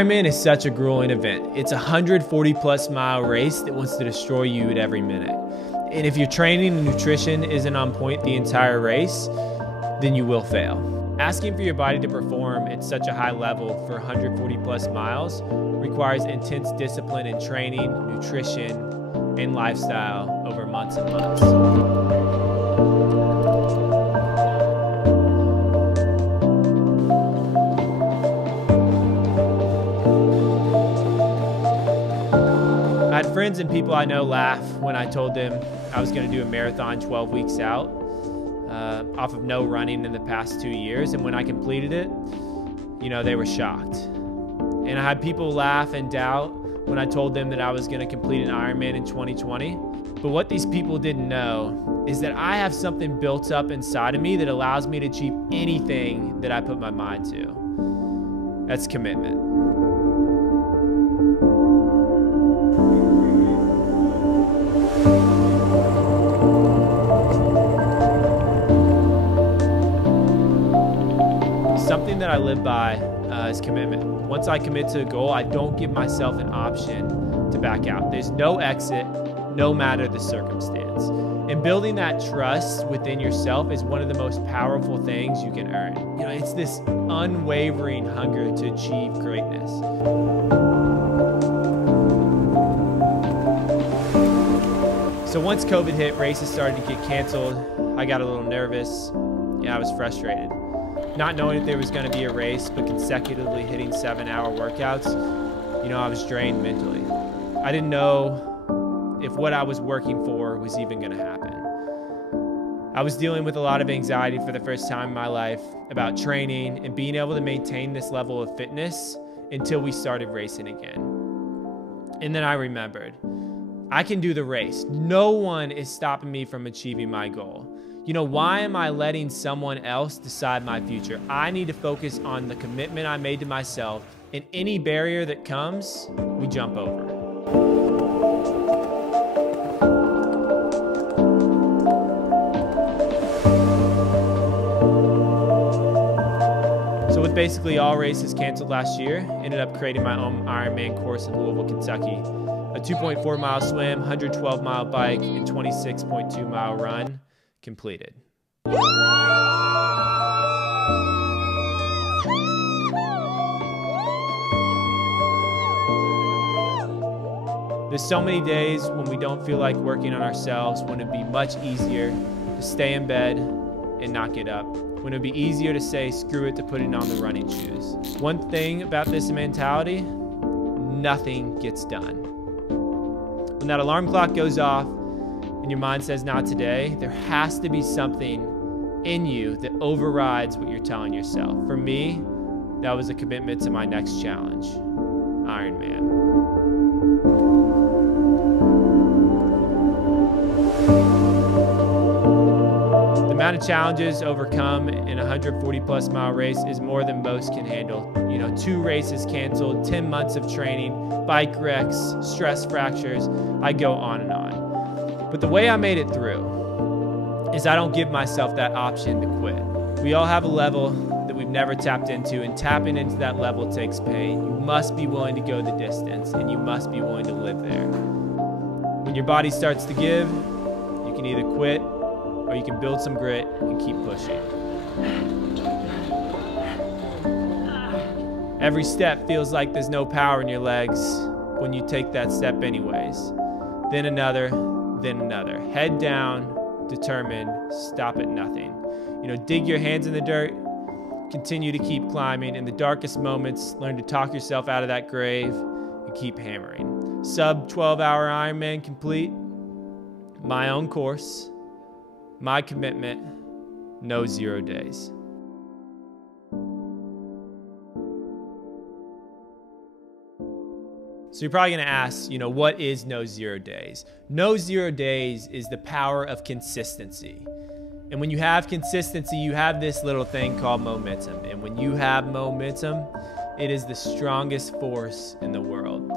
Ironman is such a grueling event. It's a 140+ mile race that wants to destroy you at every minute. And if your training and nutrition isn't on point the entire race, then you will fail. Asking for your body to perform at such a high level for 140+ miles requires intense discipline in training, nutrition, and lifestyle over months and months. I had friends and people I know laugh when I told them I was going to do a marathon 12 weeks out off of no running in the past 2 years. And when I completed it, they were shocked. And I had people laugh and doubt when I told them that I was going to complete an Ironman in 2020. But what these people didn't know is that I have something built up inside of me that allows me to achieve anything that I put my mind to. That's commitment. Something that I live by is commitment. Once I commit to a goal, I don't give myself an option to back out. There's no exit, no matter the circumstance. And building that trust within yourself is one of the most powerful things you can earn. It's this unwavering hunger to achieve greatness. So once COVID hit, races started to get canceled. I got a little nervous. I was frustrated. Not knowing if there was going to be a race, but consecutively hitting 7-hour workouts, I was drained mentally. I didn't know if what I was working for was even going to happen. I was dealing with a lot of anxiety for the first time in my life about training and being able to maintain this level of fitness until we started racing again. And then I remembered, I can do the race. No one is stopping me from achieving my goal. Why am I letting someone else decide my future? I need to focus on the commitment I made to myself, and any barrier that comes, we jump over. So with basically all races canceled last year, ended up creating my own Ironman course in Louisville, Kentucky. A 2.4 mile swim, 112 mile bike, and 26.2 mile run. Completed. There's so many days when we don't feel like working on ourselves, when it'd be much easier to stay in bed and not get up, when it'd be easier to say screw it to putting on the running shoes. One thing about this mentality, nothing gets done. When that alarm clock goes off, and your mind says not today, there has to be something in you that overrides what you're telling yourself. For me, that was a commitment to my next challenge, Ironman. The amount of challenges overcome in a 140+ mile race is more than most can handle. 2 races canceled, 10 months of training, bike wrecks, stress fractures, I go on and on. But the way I made it through is I don't give myself that option to quit. We all have a level that we've never tapped into, and tapping into that level takes pain. You must be willing to go the distance, and you must be willing to live there. When your body starts to give, you can either quit or you can build some grit and keep pushing. Every step feels like there's no power in your legs when you take that step anyways. Then another. Then another. Head down, determined, stop at nothing. Dig your hands in the dirt, continue to keep climbing. In the darkest moments, learn to talk yourself out of that grave and keep hammering. Sub 12-hour Ironman complete, my own course, my commitment, no 0 days. So you're probably gonna ask, what is no 0 days? No 0 days is the power of consistency. And when you have consistency, you have this little thing called momentum. And when you have momentum, it is the strongest force in the world.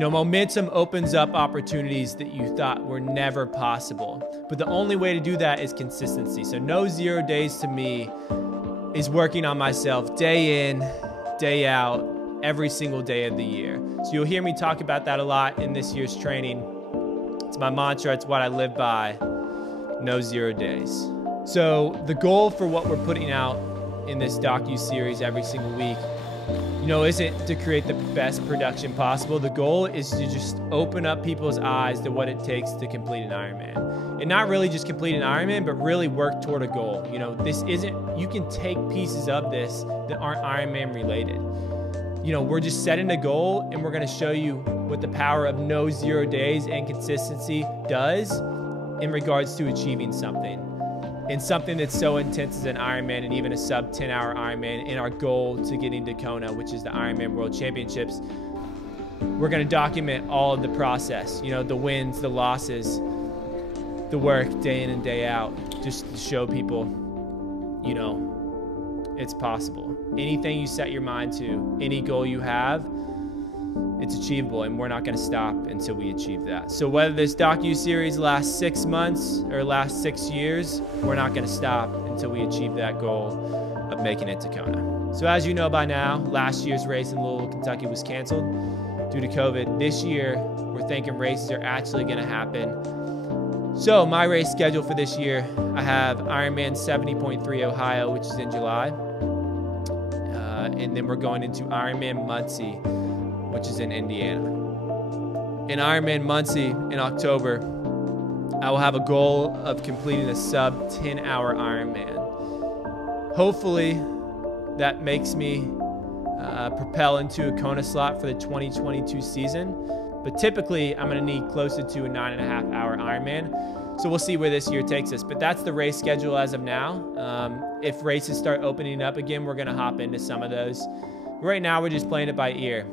Momentum opens up opportunities that you thought were never possible. But the only way to do that is consistency. So no 0 days to me is working on myself day in, day out, every single day of the year. So you'll hear me talk about that a lot in this year's training. It's my mantra, it's what I live by, no 0 days. So the goal for what we're putting out in this docu-series every single week, isn't to create the best production possible. The goal is to just open up people's eyes to what it takes to complete an Ironman. And not really just complete an Ironman, but really work toward a goal. You can take pieces of this that aren't Ironman related. We're just setting a goal, and we're gonna show you what the power of no 0 days and consistency does in regards to achieving something. And something that's so intense as an Ironman, and even a sub 10-hour Ironman, in our goal to getting to Kona, which is the Ironman World Championships. We're gonna document all of the process, the wins, the losses, the work day in and day out, just to show people, it's possible. Anything you set your mind to, any goal you have, it's achievable, and we're not gonna stop until we achieve that. So whether this docu-series lasts 6 months or lasts 6 years, we're not gonna stop until we achieve that goal of making it to Kona. So as you know by now, last year's race in Louisville, Kentucky was canceled due to COVID. This year, we're thinking races are actually gonna happen. So my race schedule for this year, I have Ironman 70.3 Ohio, which is in July. And then we're going into Ironman Muncie, which is in Indiana. In Ironman Muncie in October, I will have a goal of completing a sub 10-hour Ironman. Hopefully that makes me propel into a Kona slot for the 2022 season. But typically I'm gonna need closer to a 9.5-hour Ironman. So we'll see where this year takes us. But that's the race schedule as of now. If races start opening up again, we're gonna hop into some of those. Right now we're just playing it by ear.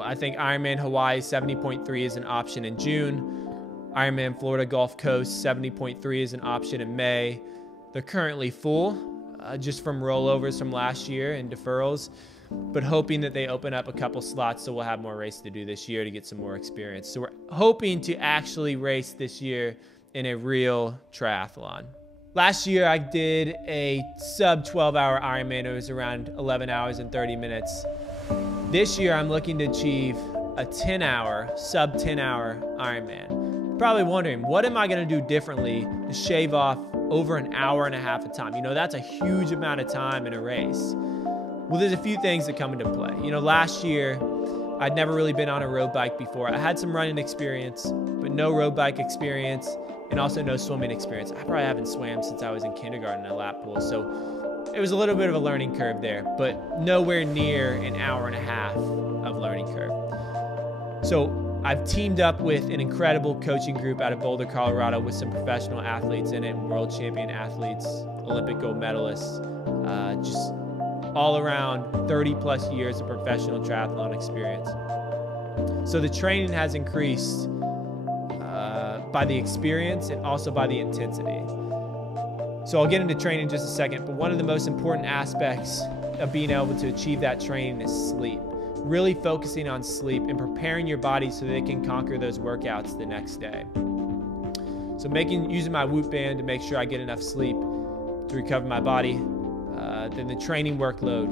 I think Ironman Hawaii 70.3 is an option in June. Ironman Florida Gulf Coast 70.3 is an option in May. They're currently full, just from rollovers from last year and deferrals, but hoping that they open up a couple slots so we'll have more races to do this year to get some more experience. So we're hoping to actually race this year in a real triathlon. Last year I did a sub 12-hour Ironman. It was around 11 hours and 30 minutes. This year I'm looking to achieve a 10-hour, sub 10-hour Ironman. Probably wondering, what am I gonna do differently to shave off over an hour and a half of time? That's a huge amount of time in a race. Well, there's a few things that come into play. Last year, I'd never really been on a road bike before. I had some running experience, but no road bike experience, and also no swimming experience. I probably haven't swam since I was in kindergarten in a lap pool, so it was a little bit of a learning curve there, but nowhere near an hour and a half of learning curve. So I've teamed up with an incredible coaching group out of Boulder, Colorado, with some professional athletes in it, world champion athletes, Olympic gold medalists, just all around 30+ years of professional triathlon experience. So the training has increased by the experience and also by the intensity. So I'll get into training in just a second, but one of the most important aspects of being able to achieve that training is sleep. Really focusing on sleep and preparing your body so that it can conquer those workouts the next day. So using my Whoop band to make sure I get enough sleep to recover my body. Then the training workload,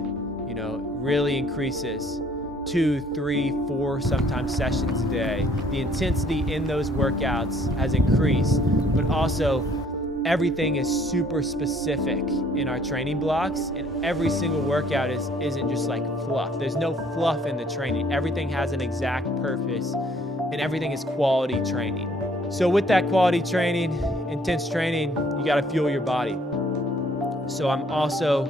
really increases 2, 3, 4, sometimes sessions a day. The intensity in those workouts has increased, but also everything is super specific in our training blocks, and every single workout isn't just like fluff. There's no fluff in the training. Everything has an exact purpose, and everything is quality training. So with that quality training, intense training, you got to fuel your body. So I'm also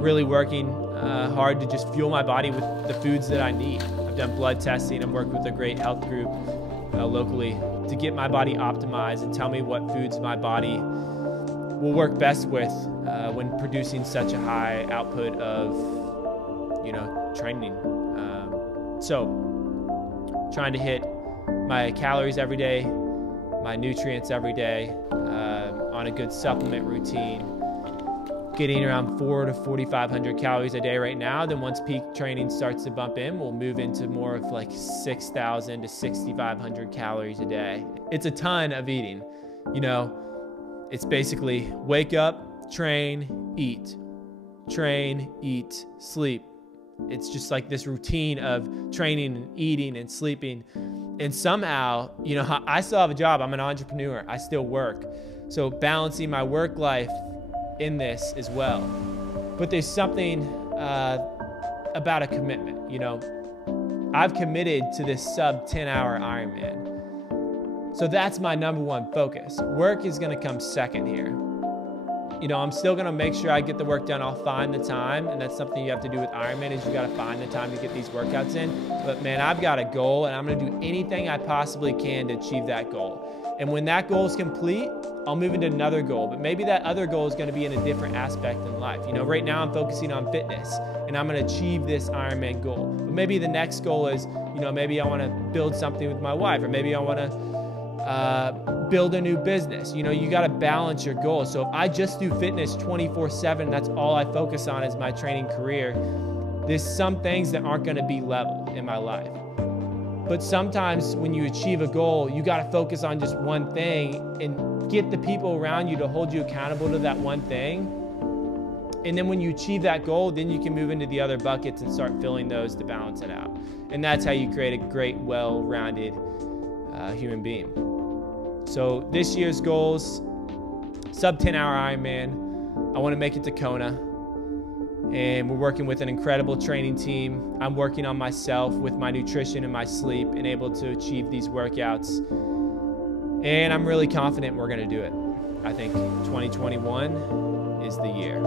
really working hard to just fuel my body with the foods that I need. I've done blood testing. I'm working with a great health group locally to get my body optimized and tell me what foods my body will work best with when producing such a high output of, training. So trying to hit my calories every day, my nutrients every day, on a good supplement routine, getting around 400 to 4,500 calories a day right now. Then once peak training starts to bump in, we'll move into more of like 6,000 to 6,500 calories a day. It's a ton of eating. It's basically wake up, train, eat, sleep, It's just like this routine of training and eating and sleeping. And somehow, you know, I still have a job. I'm an entrepreneur. I still work. So balancing my work life in this as well. But there's something about a commitment, you know. I've committed to this sub 10-hour Ironman. So that's my number one focus. Work is going to come second here. You know, I'm still going to make sure I get the work done. I'll find the time, and that's something you have to do with Ironman is you got to find the time to get these workouts in. But man, I've got a goal, and I'm going to do anything I possibly can to achieve that goal. And when that goal is complete, I'll move into another goal. But maybe that other goal is going to be in a different aspect in life. You know, right now I'm focusing on fitness, and I'm going to achieve this Ironman goal. But maybe the next goal is, you know, maybe I want to build something with my wife, or maybe I want to build a new business. You know, you got to balance your goals. So if I just do fitness 24/7, that's all I focus on as my training career, there's some things that aren't going to be level in my life. But sometimes when you achieve a goal, you got to focus on just one thing and get the people around you to hold you accountable to that one thing. And then when you achieve that goal, then you can move into the other buckets and start filling those to balance it out. And that's how you create a great, well-rounded human being. So this year's goals, sub 10-hour Ironman. I want to make it to Kona. And we're working with an incredible training team. I'm working on myself with my nutrition and my sleep and able to achieve these workouts. And I'm really confident we're going to do it. I think 2021 is the year.